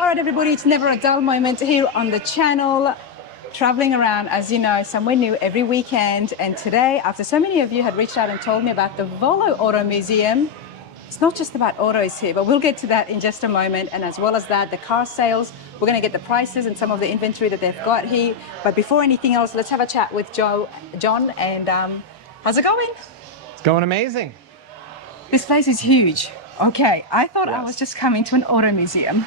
All right, everybody, it's never a dull moment here on the channel. Traveling around, as you know, somewhere new every weekend. And today, after so many of you had reached out and told me about the Volo Auto Museum, it's not just about autos here, but we'll get to that in just a moment. And as well as that, the car sales, we're going to get the prices and some of the inventory that they've got here. But before anything else, let's have a chat with John. And how's it going? It's going amazing. This place is huge. Okay, I thought I Yes. was just coming to an auto museum.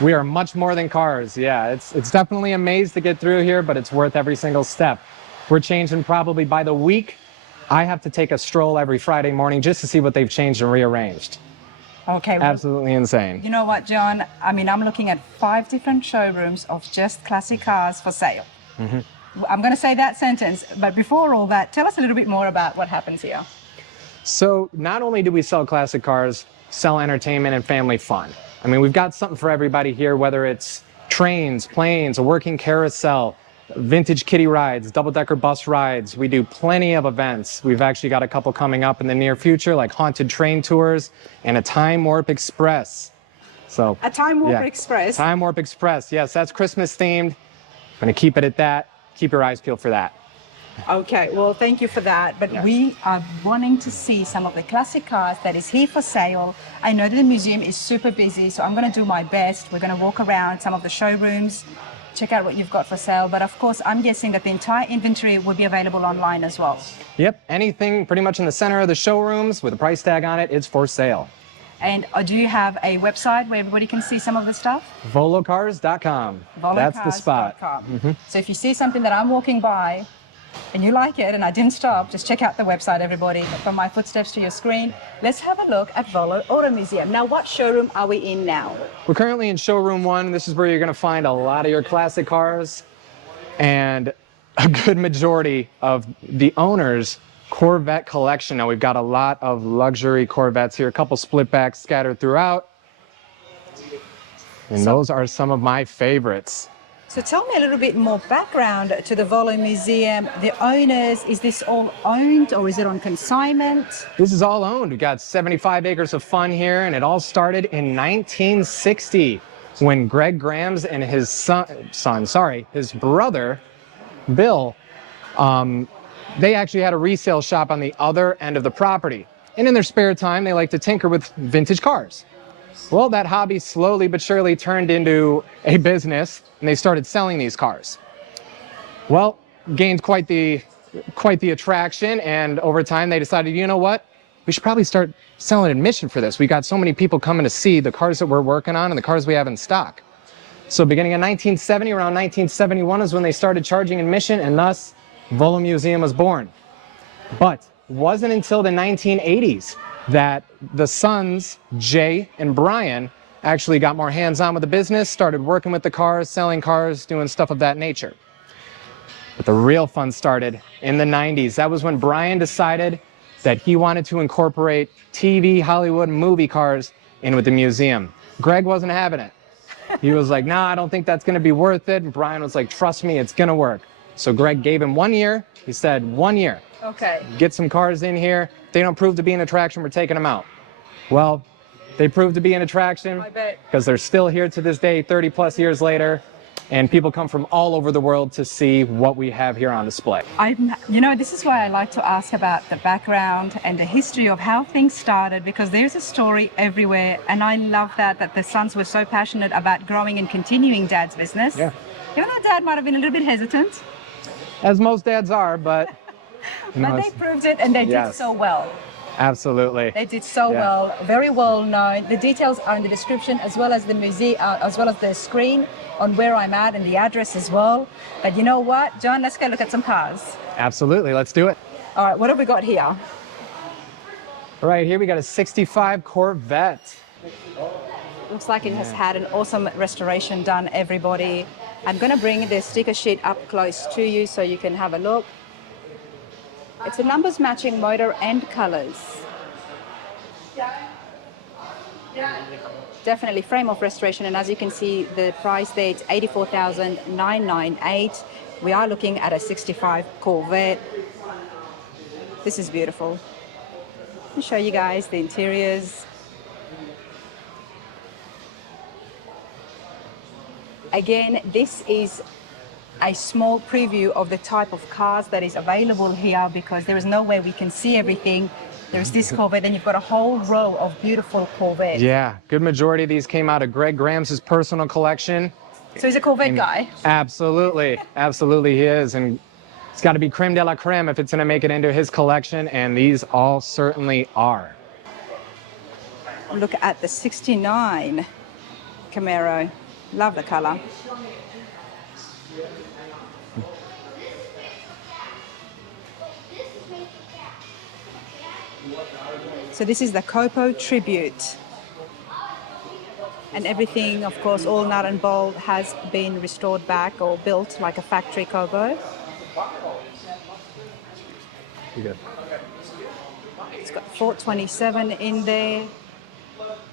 We are much more than cars. Yeah, it's definitely a maze to get through here, but it's worth every single step. We're changing probably by the week. I have to take a stroll every Friday morning just to see what they've changed and rearranged. Okay. Well, Absolutely insane. you know what, John? I mean, I'm looking at 5 different showrooms of just classic cars for sale. I'm going to say that sentence, but before all that, tell us a little bit more about what happens here. So not only do we sell classic cars, sell entertainment and family fun. I mean, we've got something for everybody here, whether it's trains, planes, a working carousel, vintage kiddie rides, double-decker bus rides. We do plenty of events. We've actually got a couple coming up in the near future, like haunted train tours and a Time Warp Express. So A Time Warp yeah. Express. Time Warp Express, yes, that's Christmas themed. I'm gonna keep it at that. Keep your eyes peeled for that. Okay, well, thank you for that. But Yes. we are wanting to see some of the classic cars that is here for sale. I know that the museum is super busy, so I'm going to do my best. We're going to walk around some of the showrooms, check out what you've got for sale. But of course, I'm guessing that the entire inventory will be available online as well. Yep, anything pretty much in the center of the showrooms with a price tag on it is for sale. And do you have a website where everybody can see some of the stuff? Volocars.com. That's the spot. Volocars.com. So if you see something that I'm walking by and you like it and I didn't stop, just check out the website, everybody. From my footsteps to your screen, let's have a look at Volo Auto Museum. Now, what showroom are we in now? We're currently in showroom 1. This is where you're going to find a lot of your classic cars and a good majority of the owner's Corvette collection. Now we've got a lot of luxury Corvettes here, a couple splitbacks scattered throughout. And those are some of my favorites. So tell me a little bit more background to the Volo Museum. The owners, is this all owned or is it on consignment? This is all owned. We've got 75 acres of fun here, and it all started in 1960 when Greg Grams and his his brother, Bill, they actually had a resale shop on the other end of the property. And in their spare time, they like to tinker with vintage cars. Well, that hobby slowly but surely turned into a business, and they started selling these cars. Well, gained quite the attraction, and over time they decided, you know what? We should probably start selling admission for this. We got so many people coming to see the cars that we're working on and the cars we have in stock. So beginning in 1970, around 1971 is when they started charging admission, and thus Volo Museum was born. But it wasn't until the 1980s that the sons, Jay and Brian, actually got more hands-on with the business, started working with the cars, selling cars, doing stuff of that nature. But the real fun started in the 90s. That was when Brian decided that he wanted to incorporate TV, Hollywood, movie cars in with the museum. Greg wasn't having it. He was like, nah, I don't think that's gonna be worth it. And Brian was like, trust me, it's gonna work. So Greg gave him 1 year. He said, 1 year. Okay. Get some cars in here. If they don't prove to be an attraction, we're taking them out. Well, they proved to be an attraction I bet. because they're still here to this day, 30 plus years later, and people come from all over the world to see what we have here on display. You know, this is why I like to ask about the background and the history of how things started, because there's a story everywhere, and I love that the sons were so passionate about growing and continuing Dad's business. Yeah. Even though Dad might have been a little bit hesitant, As most dads are, but you know, but they proved it, and they did Yes. so well. absolutely. They did so Yeah. well, very well known. The details are in the description, as well as the museum, as well as the screen on where I'm at and the address as well. But you know what, John, let's go look at some cars. Absolutely, let's do it. All right, what have we got here? All right, here we got a 65 Corvette. Looks like it has had an awesome restoration done, everybody. I'm going to bring the sticker sheet up close to you so you can have a look. It's a numbers matching motor and colors. Definitely frame of restoration, and as you can see, the price there, it's $84,998. We are looking at a 65 Corvette. This is beautiful. Let me show you guys the interiors. Again, this is a small preview of the type of cars that is available here because there is no way we can see everything. There's this Corvette, then you've got a whole row of beautiful Corvettes. Yeah, good majority of these came out of Greg Graham's personal collection. So he's a Corvette And guy. absolutely, absolutely he is. And it's got to be creme de la creme if it's going to make it into his collection, and these all certainly are. Look at the 69 Camaro. Love the color. So this is the Copo Tribute. And everything, of course, all nut and bolt has been restored back or built like a factory Copo. Good. It's got 427 in there.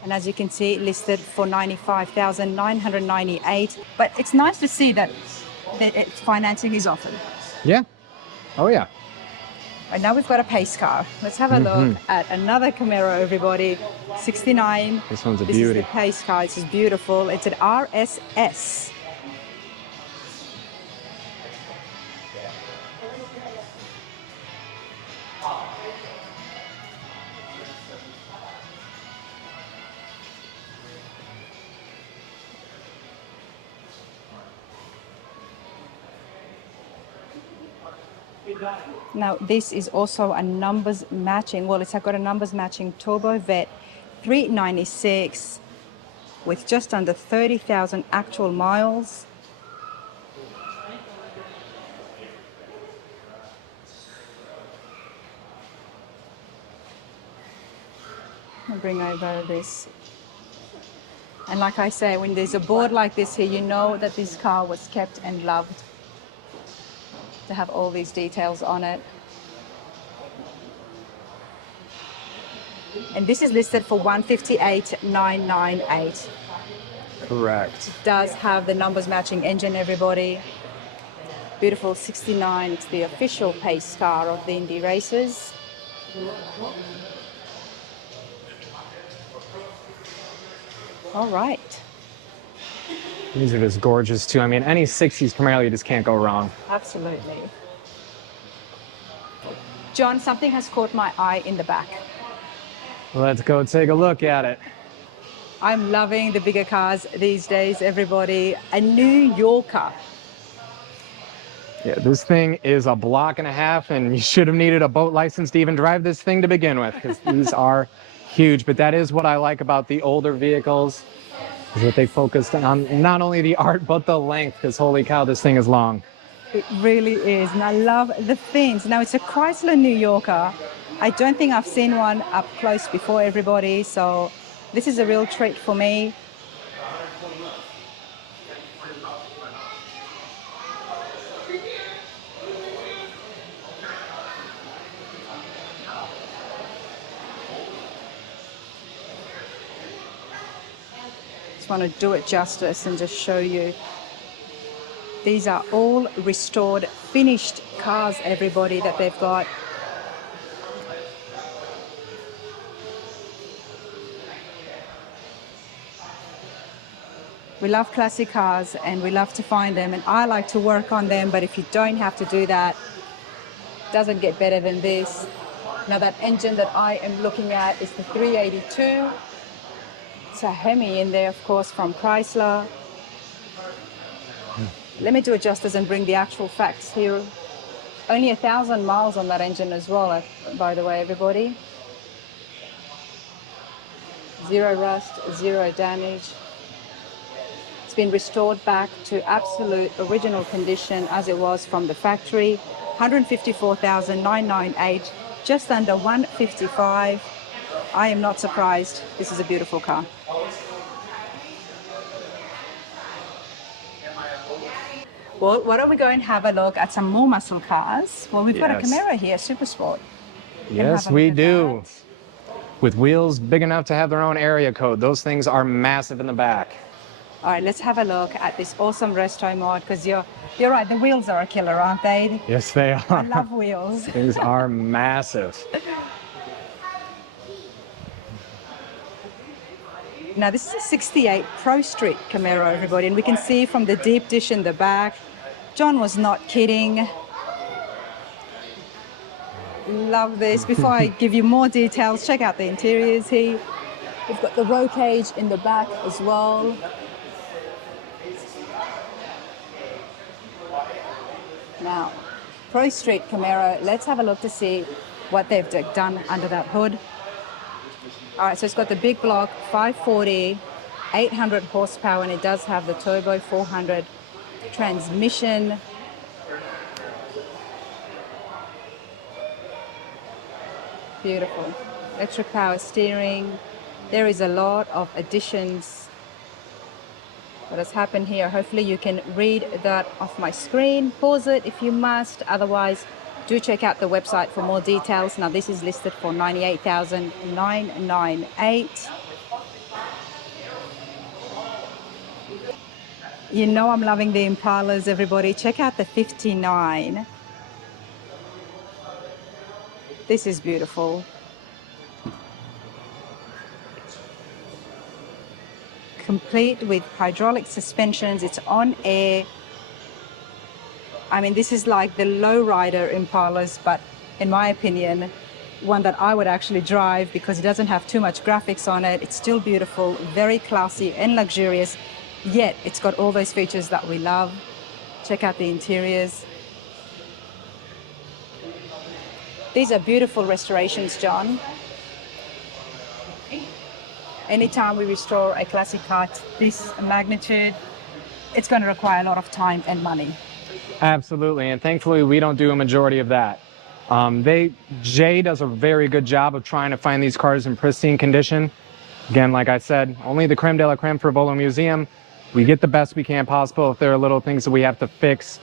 And as you can see, listed for 95,998. But it's nice to see that financing is offered. Yeah. Oh, yeah. And now we've got a pace car. Let's have a look at another Camaro, everybody. 69. This one's a This beauty. is the pace car. This is beautiful. It's an RSS. Now, this is also a numbers matching. Well, it's got a numbers matching Turbo Vet 396 with just under 30,000 actual miles. I'll bring over this. And like I say, when there's a board like this here, you know that this car was kept and loved. To have all these details on it. And this is listed for 158,998. Correct. It does have the numbers matching engine, everybody. Beautiful 69. It's the official pace car of the Indy races. All right. These are just gorgeous too. I mean, any 60s Camaro, you just can't go wrong. Absolutely. John, something has caught my eye in the back. Let's go take a look at it. I'm loving the bigger cars these days, everybody. A New Yorker. Yeah, this thing is a block and a half, and you should have needed a boat license to even drive this thing to begin with, because these are huge. But that is what I like about the older vehicles, is that they focused on not only the art, but the length, because holy cow, this thing is long. It really is, and I love the fins. Now, it's a Chrysler New Yorker. I don't think I've seen one up close before, everybody, so this is a real treat for me. Just want to do it justice and just show you. These are all restored, finished cars, everybody, that they've got. We love classic cars and we love to find them, and I like to work on them, but if you don't have to do that, it doesn't get better than this. Now, that engine that I am looking at is the 382. It's a Hemi in there, of course, from Chrysler. Let me do it justice and bring the actual facts here. Only 1,000 miles on that engine as well, by the way, everybody. Zero rust, zero damage. It's been restored back to absolute original condition as it was from the factory. 154,998, just under 155. I am not surprised. This is a beautiful car. Well, why don't we go and have a look at some more muscle cars? Well, we've got a Camaro here, Super Sport. Yes, we do. With wheels big enough to have their own area code. Those things are massive in the back. All right, let's have a look at this awesome resto mod, because you're right, the wheels are a killer, aren't they? Yes, they are. I love wheels. Things are massive. Now, this is a 68 Pro Street Camaro, everybody, and we can see from the deep dish in the back, John was not kidding. Love this. Before I give you more details, check out the interiors here. We've got the roll cage in the back as well. Now, Pro Street Camaro, let's have a look to see what they've done under that hood. All right, so it's got the big block, 540, 800 horsepower, and it does have the turbo 400 transmission. Beautiful. Electric power steering. There is a lot of additions that has happened here. Hopefully you can read that off my screen. Pause it if you must. Otherwise, do check out the website for more details. Now, this is listed for $98,998. You know I'm loving the Impalas, everybody. Check out the 59. This is beautiful. Complete with hydraulic suspensions. It's on air. I mean, this is like the lowrider Impalas, but in my opinion, one that I would actually drive because it doesn't have too much graphics on it. It's still beautiful, very classy and luxurious, yet it's got all those features that we love. Check out the interiors. These are beautiful restorations, John. Anytime we restore a classic car to this magnitude, it's going to require a lot of time and money. Absolutely, and thankfully we don't do a majority of that. Jay does a very good job of trying to find these cars in pristine condition. Again, like I said, only the creme de la creme for Volo Museum. We get the best we can possible. If there are little things that we have to fix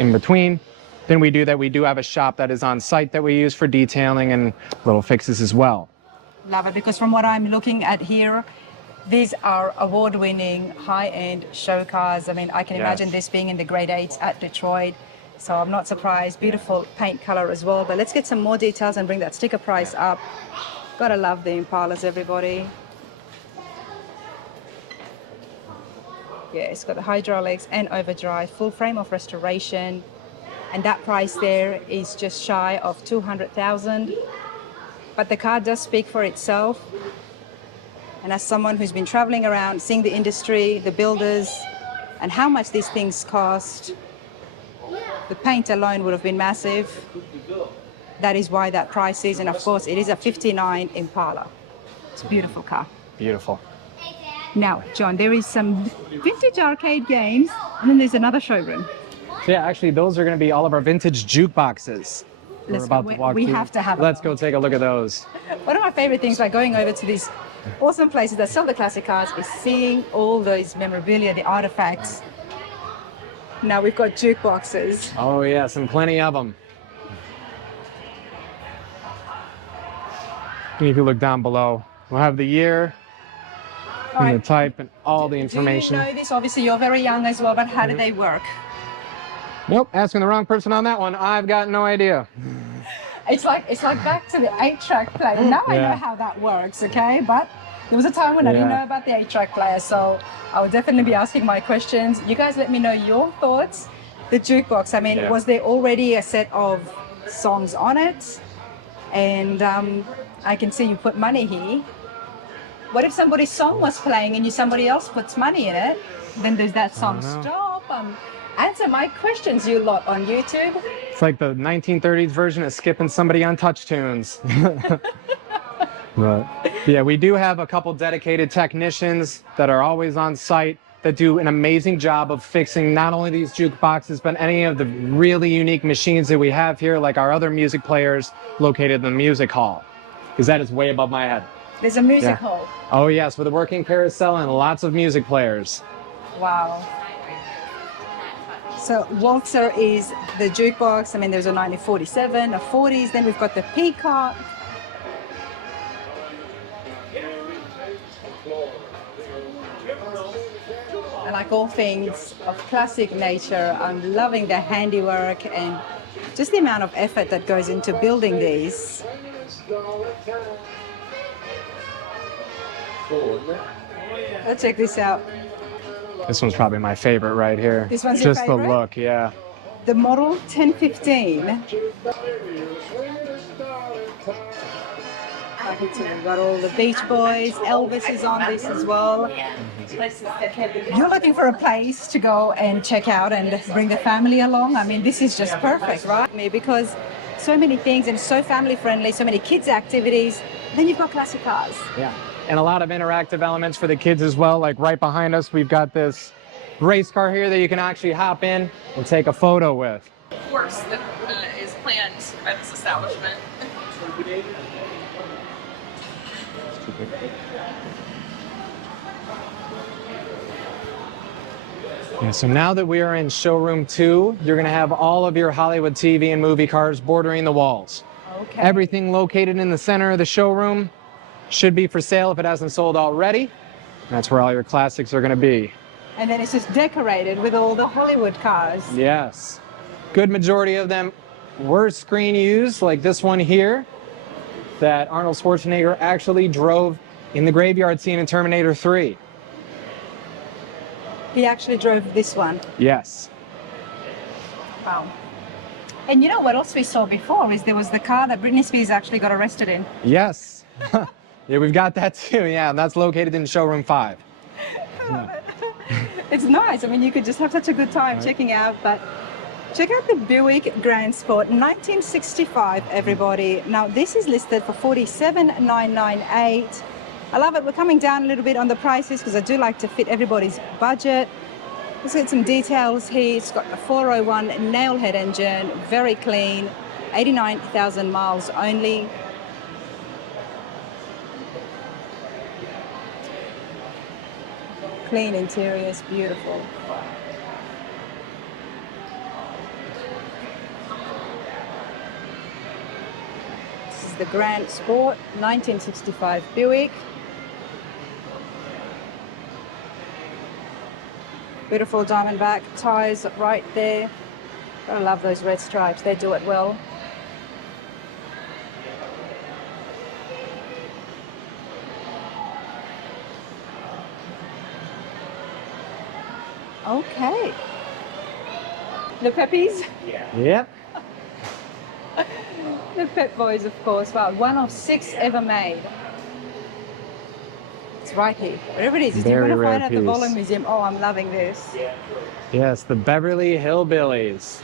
in between, then we do that. We do have a shop that is on site that we use for detailing and little fixes as well. Love it, because from what I'm looking at here, these are award-winning, high-end show cars. I mean, I can imagine this being in the grade 8s at Detroit, so I'm not surprised. Beautiful paint color as well. But let's get some more details and bring that sticker price up. Gotta love the Impalas, everybody. Yeah, it's got the hydraulics and overdrive, full frame of restoration, and that price there is just shy of $200,000. But the car does speak for itself. And as someone who's been traveling around, seeing the industry, the builders, and how much these things cost, the paint alone would have been massive. That is why that price is, and of course, it is a 59 Impala. It's a beautiful car. Beautiful. Now, John, there is some vintage arcade games, and then there's another showroom. So yeah, actually, those are going to be all of our vintage jukeboxes. We have to have Let's go take a look at those. One of my favorite things by going over to these awesome places that sell the classic cars is seeing all those memorabilia, the artifacts. Now we've got jukeboxes. Oh yes, and plenty of them. And if you look down below, we'll have the year, and the type, and all the information. Do you know this? Obviously, you're very young as well, but how do they work? Nope, asking the wrong person on that one. I've got no idea. It's like back to the 8-track player. Now I know how that works, okay? But there was a time when I didn't know about the 8-track player, so I will definitely be asking my questions. You guys let me know your thoughts. The jukebox, I mean, was there already a set of songs on it? And I can see you put money here. What if somebody's song was playing and somebody else puts money in it? Then does that song stop? Answer my questions, you lot on YouTube. It's like the 1930s version of skipping somebody on touch tunes. But yeah, we do have a couple dedicated technicians that are always on site that do an amazing job of fixing not only these jukeboxes, but any of the really unique machines that we have here, like our other music players located in the music hall, because that is way above my head. There's a music hall. Oh yes, with a working carousel and lots of music players. Wow. So Waltzer is the jukebox. I mean, there's a 1947, a 40s, then we've got the Peacock. And like all things of classic nature, I'm loving the handiwork and just the amount of effort that goes into building these. Let's check this out. This one's probably my favorite right here. This one's your Just favorite? the look, yeah. The model 1015. We've got all the Beach Boys. Elvis is on this as well. You're looking for a place to go and check out and bring the family along. I mean, this is just perfect, right? Because so many things and so family friendly, so many kids activities. Then you've got classic cars. Yeah, and a lot of interactive elements for the kids as well. Like right behind us, we've got this race car here that you can actually hop in and take a photo with. Course that is planned by this establishment. Yeah, so now that we are in showroom 2, you're going to have all of your Hollywood TV and movie cars bordering the walls. Okay. Everything located in the center of the showroom should be for sale if it hasn't sold already. That's where all your classics are going to be. And then it's just decorated with all the Hollywood cars. Yes. Good majority of them were screen used, like this one here that Arnold Schwarzenegger actually drove in the graveyard scene in Terminator 3. He actually drove this one. Yes. Wow. And you know what else we saw before is there was the car that Britney Spears actually got arrested in. Yes. Yeah, we've got that too. Yeah, and that's located in showroom 5. Yeah. It's nice. I mean, you could just have such a good time checking out. But check out the Buick Grand Sport 1965, everybody. Now, this is listed for $47,998. I love it. We're coming down a little bit on the prices because I do like to fit everybody's budget. Let's get some details here. It's got a 401 nailhead engine, very clean, 89,000 miles only. Clean interiors, beautiful. This is the Grand Sport 1965 Buick. Beautiful diamondback tires right there. I love those red stripes, they do it well. Okay. The Peppies? Yep. The Pep Boys, of course. Wow, one of 6 ever made. It's right here. Wherever it is, if you Very want to rare find out the piece. Volo Museum, oh, I'm loving this. Yes, the Beverly Hillbillies.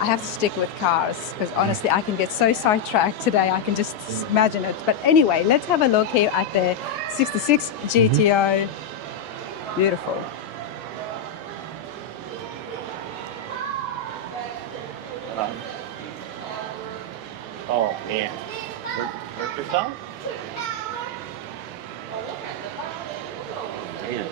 I have to stick with cars because honestly, I can get so sidetracked today. I can just imagine it. But anyway, let's have a look here at the 66 GTO. Beautiful. Oh man, hurt yourself? Man.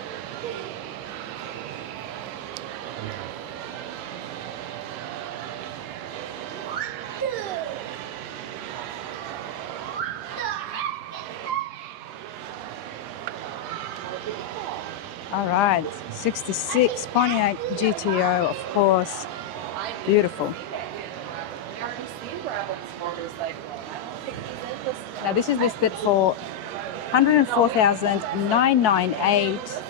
All right, 66 Pontiac GTO, of course. Beautiful. Now this is listed for $104,998.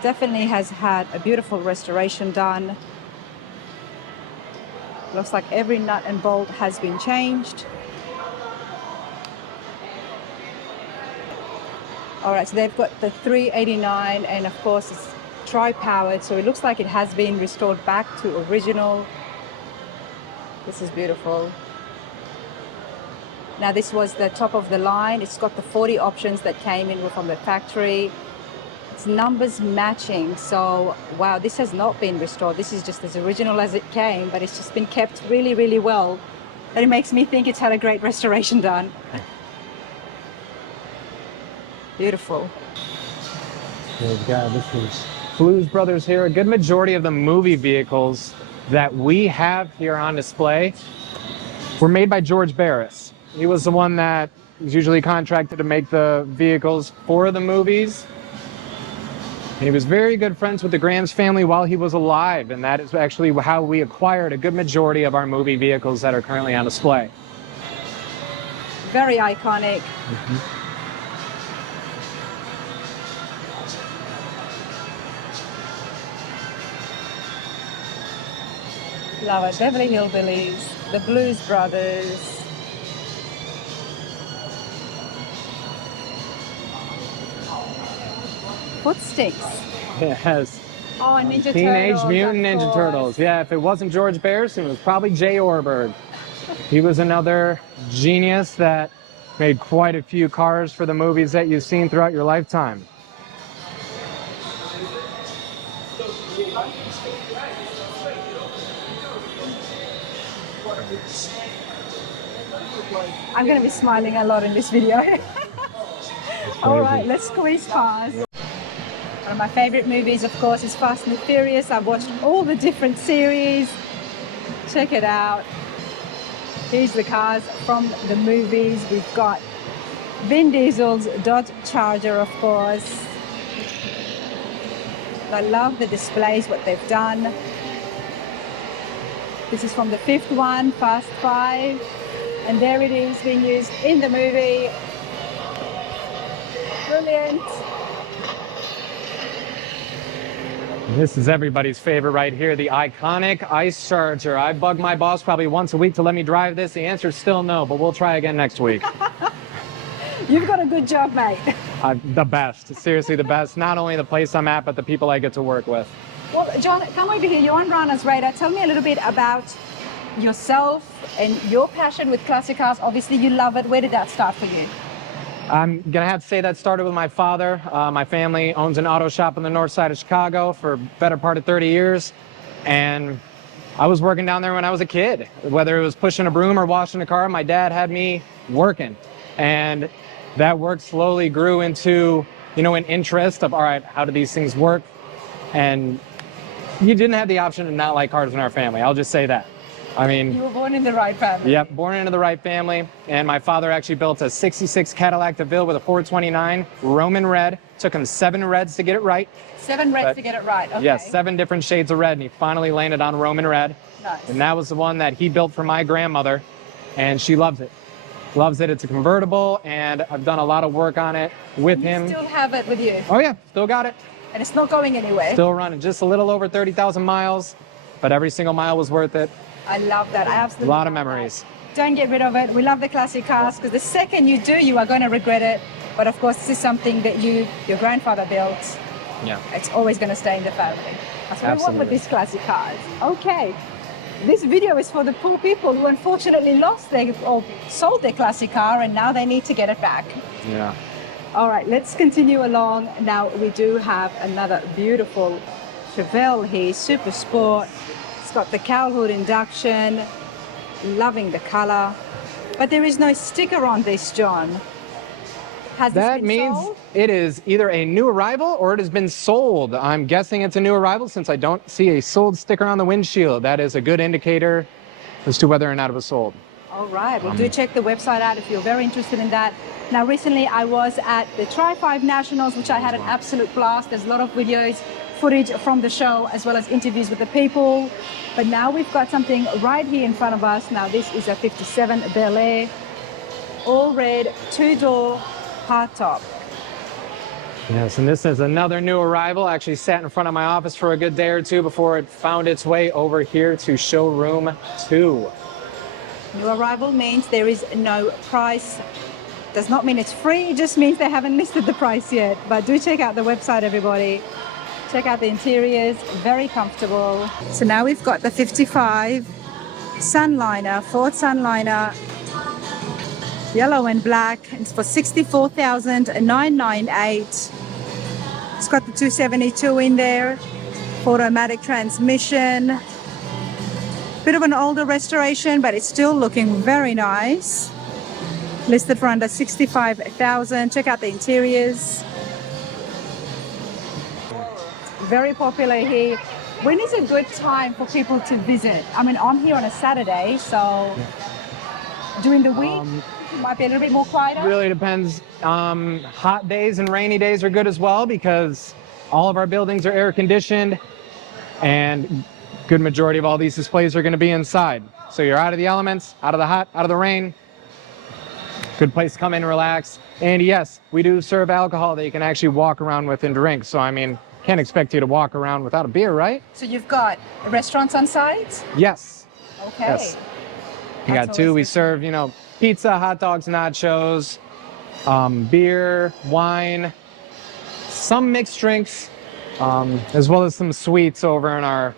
Definitely has had a beautiful restoration done. Looks like every nut and bolt has been changed. All right, so they've got the 389 and of course it's tri-powered, so it looks like it has been restored back to original. This is beautiful. Now this was the top of the line. It's got the 40 options that came in from the factory. It's numbers matching, so wow, this has not been restored. This is just as original as it came, but it's just been kept really, really well. And it makes me think it's had a great restoration done. Beautiful. We've got, this is Blues Brothers here. A good majority of the movie vehicles that we have here on display were made by George Barris. He was the one that was usually contracted to make the vehicles for the movies. And he was very good friends with the Grams family while he was alive, and that is actually how we acquired a good majority of our movie vehicles that are currently on display. Very iconic. Love it. Beverly Hillbillies, the Blues Brothers. Footsticks. Yes. Oh, Ninja Teenage Turtles, Mutant of Ninja course. Turtles. Yeah, if it wasn't George Barrison, it was probably Jay Orberg. He was another genius that made quite a few cars for the movies that you've seen throughout your lifetime. I'm going to be smiling a lot in this video. All right, let's squeeze past. One of my favorite movies, of course, is Fast and Furious. I've watched all the different series. Check it out. Here's the cars from the movies. We've got Vin Diesel's Dodge Charger, of course. I love the displays, what they've done. This is from the fifth one, Fast 5. And there it is being used in the movie. Brilliant. This is everybody's favorite right here, the iconic Ice Charger. I bug my boss probably once a week to let me drive this. The answer is still no, but we'll try again next week. You've got a good job, mate. The best, seriously the best. Not only the place I'm at, but the people I get to work with. Well, John, come over here. You're on Rana's Radar. Tell me a little bit about yourself and your passion with classic cars. Obviously, you love it. Where did that start for you? I'm gonna have to say that started with my father. My family owns an auto shop on the north side of Chicago for a better part of 30 years. And I was working down there when I was a kid. Whether it was pushing a broom or washing a car, my dad had me working. And that work slowly grew into, you know, an interest of, all right, how do these things work? And you didn't have the option to not like cars in our family. I'll just say that. I mean, You were born in the right family. yep, born into the right family. And my father actually built a 66 Cadillac DeVille with a 429 Roman red. Took him 7 reds to get it right. 7 reds But- to get it right. Okay. Yes, 7 different shades of red, and he finally landed on Roman red. Nice. And that was the one that he built for my grandmother, and she loves it. Loves it. It's a convertible, and I've done a lot of work on it with You him. still have it with you, Oh yeah, still got it. and it's not going anywhere. Still running, just a little over 30,000 miles, but every single mile was worth it. I love that. I A absolutely lot of love that. memories. Don't get rid of it. We love the classic cars because the second you do, you are going to regret it. But of course, this is something that your grandfather built. Yeah. It's always going to stay in the family. That's what we want with Absolutely. these classic cars. Okay. This video is for the poor people who unfortunately lost their or sold their classic car and now they need to get it back. Yeah. All right, let's continue along. Now we do have another beautiful Chevelle here, Super Sport. It's got the cowl hood induction. Loving the color. But there is no sticker on this, John. Has this That been means sold? it is either a new arrival or it has been sold. I'm guessing it's a new arrival since I don't see a sold sticker on the windshield. That is a good indicator as to whether or not it was sold. All right, well, do check the website out if you're very interested in that. Now, recently I was at the Tri-5 Nationals, which I had an absolute blast. There's a lot of videos, footage from the show, as well as interviews with the people. But now we've got something right here in front of us. Now, this is a 57 Bel Air, all red, 2-door, hardtop. Yes, and this is another new arrival. Actually sat in front of my office for a good day or two before it found its way over here to showroom 2. New arrival means there is no price. Does not mean it's free, it just means they haven't listed the price yet. But do check out the website, everybody. Check out the interiors, very comfortable. So now we've got the 55 Sunliner, Ford Sunliner, yellow and black. It's for $64,998. It's got the 272 in there, automatic transmission. Bit of an older restoration, but it's still looking very nice. Listed for under $65,000. Check out the interiors. Very popular here. When is a good time for people to visit? I mean, I'm here on a Saturday, so during the week, it might be a little bit more quieter. Really depends. Hot days and rainy days are good as well because all of our buildings are air conditioned and good majority of all these displays are going to be inside. So you're out of the elements, out of the hot, out of the rain. Good place to come in and relax. And yes, we do serve alcohol that you can actually walk around with and drink. So I mean, Can't expect you to walk around without a beer, right? So you've got restaurants on site? Yes. Okay. Yes. We got That's two. We always good. serve, you know, pizza, hot dogs, nachos, beer, wine, some mixed drinks, as well as some sweets over in our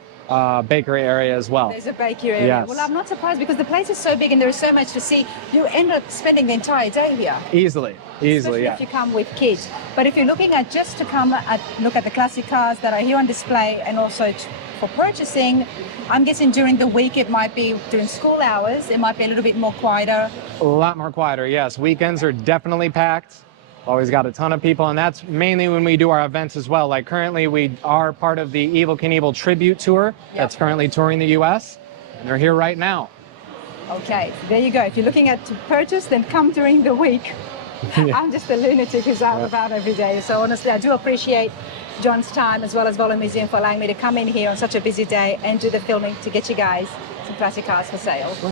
bakery area as well. There's a bakery area. Yes. Well, I'm not surprised because the place is so big and there is so much to see. You end up spending the entire day here. Easily, Especially yeah. if you come with kids. But if you're looking at just to come look at the classic cars that are here on display and also for purchasing, I'm guessing during the week it might be during school hours. It might be a little bit more quieter. A lot more quieter, yes. Weekends are definitely packed. Always got a ton of people, and that's mainly when we do our events as well. Like currently we are part of the Evil Knievel tribute tour that's currently touring the US, and they're here right now. Okay, there you go. If you're looking at to purchase, then come during the week. I'm just a lunatic who's out and about every day. So honestly, I do appreciate John's time as well as Volo Museum for allowing me to come in here on such a busy day and do the filming to get you guys some classic cars for sale.